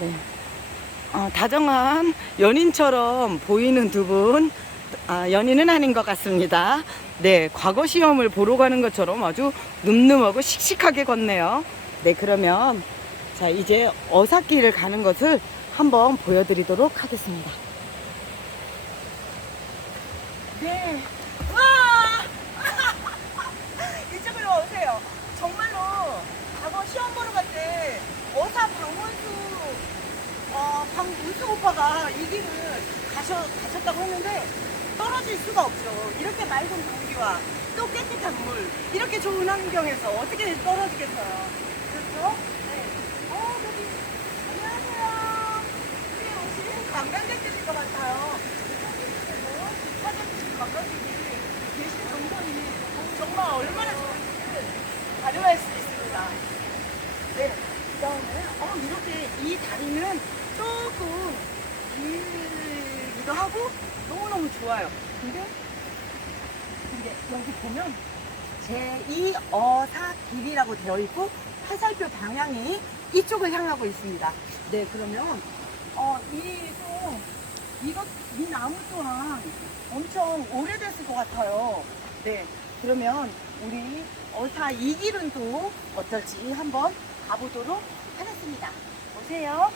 네. 어, 다정한 연인처럼 보이는 두 분, 아, 연인은 아닌 것 같습니다. 네, 과거 시험을 보러 가는 것처럼 아주 늠름하고 씩씩하게 걷네요. 네, 그러면 자, 이제 어사길을 가는 것을 한번 보여드리도록 하겠습니다. 네. 와! 이쪽으로 오세요. 정말로 과거 시험 보러 갈때 어사 방원수 어, 방문수 오빠가 이 길을 가셔, 가셨다고 했는데 떨어질 수가 없죠. 이렇게 맑은 공기와 또 깨끗한 물, 이렇게 좋은 환경에서 어떻게 떨어지겠어요. 그렇죠? 네. 어, 여기, 안녕하세요. 이제 오신 관광객들일 것 같아요. 이쪽에도 사진 관광객이 계신 정선이 정말 얼마나 좋은지 발휘할 수 있습니다. 네. 그 다음에, 어, 이렇게 이 다리는 조금 길기도 하고 너무너무 좋아요. 근데, 근데 여기 보면 제2 어사 길이라고 되어 있고 화살표 방향이 이쪽을 향하고 있습니다. 네, 그러면, 어, 이 또, 이것, 이 나무 또한 엄청 오래됐을 것 같아요. 네, 그러면 우리 어사 이 길은 또 어떨지 한번 가보도록 하겠습니다. 오세요.